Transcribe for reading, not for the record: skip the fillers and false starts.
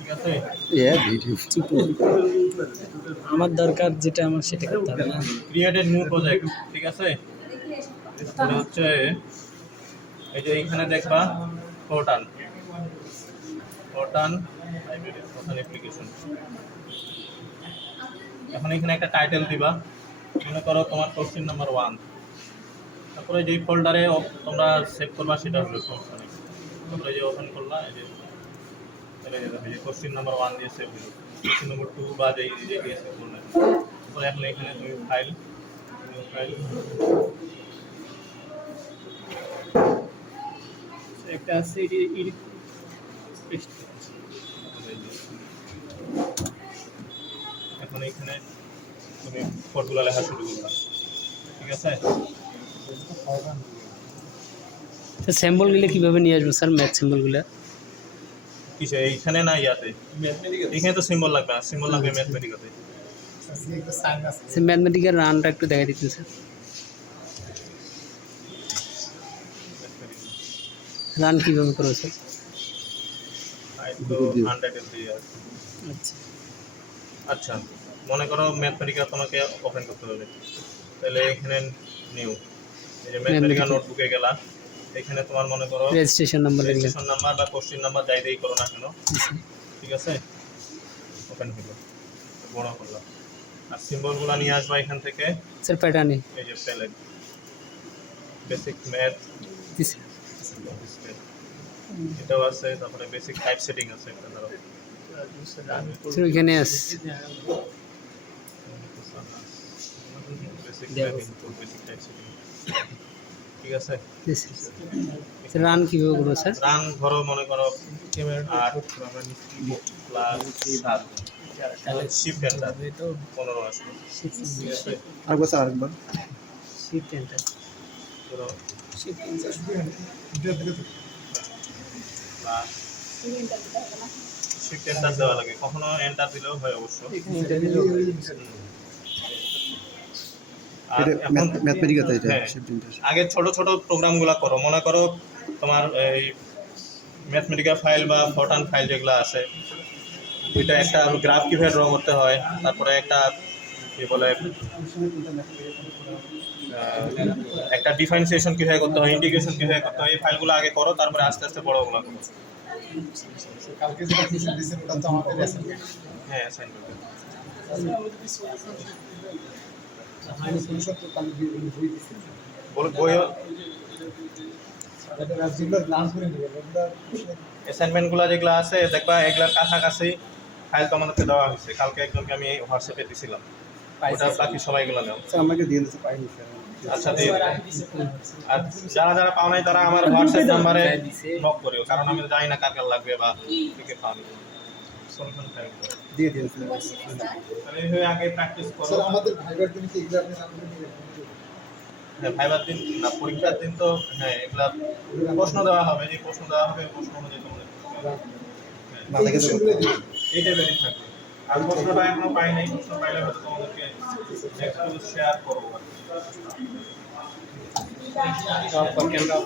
ঠিক আছে। আমার দরকার যেটা আমার সেটা করতে হবে না। ক্রিয়েট এ নিউ প্রজেক্ট, ঠিক আছে। তাহলে হচ্ছে এই যে এইখানে দেখবা Fortran Fortran library Fortran application. এখন এখানে একটা টাইটেল দিবা, মনে করো তোমার কোশ্চেন নাম্বার 1। তারপরে যেই ফোল্ডারে তোমরা সেভ করবা সেটা হলো সমস্যা নেই। তারপরে যে ওপেন করলা, এই যে চলে যাবে, এই যে কোশ্চেন নাম্বার 1 দিয়ে সেভ হলো, কোশ্চেন নাম্বার 2 বা যেই যে দিয়ে সেভ করলে। তারপরে এখন এখানে তুমি ফাইল নিউ ফাইল একটা আছে এখন এখানে তুমি কোডগুলো লেখা শুরু করবা, ঠিক আছে। স্যাম্পলগুলো কিভাবে নিয়ে আসবো স্যার, ম্যাথ স্যাম্পলগুলো? কিসে এইখানে না ইয়াতে? এখানে তো সিম্বল লাগবে না, সিম্বল লাগবে ম্যাথমেটিক্যাতে। স্যার ম্যাথমেটিক্যাল রানটা একটু দেখাই দিতেন স্যার, রান কীভাবে করবো স্যার? আচ্ছা আচ্ছা, মনে করো ম্যাথমেটিক্যাল তোমাকে ওপেন করতে হবে, তাহলে এখানে নিউ, এই যে ম্যাথমেটিক্যাল নোটবুকে গেলা, এখানে তোমার মনে করো রেজিস্ট্রেশন নাম্বার বা কোশ্চেন নাম্বার যাই দিয়েই করো না কেন, ঠিক আছে। ওপেন হলো, বড় করলাম, আর সিম্বলগুলো নিয়ে আসবা এখান থেকে স্যার প্যাটার্নে, এই যে প্যালেট বেসিক ম্যাথ এটাও আছে, তারপরে বেসিক টাইপ সেটিং আছে একটা, ধরো স্যার ওইখানে আছে basic math input, basic type setting, ঠিক আছে। স্যার রান কীভাবে করবো স্যার? রান ধরো মনে করো 8 প্লাস 7, শিফট এন্টার 15 আসবে, ঠিক আছে। আরেকবার স্যার, আরেকবার শিফট এন্টার, ধরো shift enter plus shift enter দেওয়া লাগে, কখনো এন্টার দিলেও হয় অবশ্য। আগে ছোট ছোট প্রোগ্রামগুলো করো, মনে করো তোমার এই ম্যাথমেটিক্যাল ফাইল বা ফরটান ফাইল যেগুলো আছে, ওইটা একটা গ্রাফ কীভাবে ড্র করতে হয়, তারপরে একটা কি বলে একটা ডিফারেন্সিয়েশন কীভাবে করতে হয়, ইন্টিগ্রেশন কীভাবে করতে হয়, এই ফাইলগুলো আগে করো, তারপরে আস্তে আস্তে বড়গুলো করো। হ্যাঁ অ্যাসাইনমেন্টগুলো যেগুলো আছে দেখবা, এগুলোর কাছাকাছি ফাইল তোমাদেরকে দেওয়া হয়েছে, কালকে একজনকে আমি হোয়াটসঅ্যাপে দিয়েছিলাম, ওটা বাকি সবাইগুলো দাও। আমাকে দিয়ে দিতে পাইনি স্যার। আচ্ছা দিয়ে দিন। আর যারা যারা পাও নাই তারা আমার হোয়াটসঅ্যাপ নাম্বারে নক করিও, কারণ আমি জানি না কার কার লাগবে বা কে পাবে। সলিউশন ফাইল দিয়ে দিন স্যার। তাহলে এইভাবে আগে প্র্যাকটিস করো। স্যার আমাদের ভাইবার দিন কি এগুলো আপনি নাম দিবেন? হ্যাঁ ভাইবার দিন না, পরীক্ষার দিন তো হ্যাঁ এগুলা প্রশ্ন দেওয়া হবে, যে প্রশ্ন দেওয়া হবে প্রশ্ন অনুযায়ী তোমরা এই টাইপেরই থাকবে। আর প্রশ্নটা এখনো পাই নাই, প্রশ্ন পাইলে হয়তো তোমাদেরকে নেক্সট শেয়ার করবো। ক্যামেরা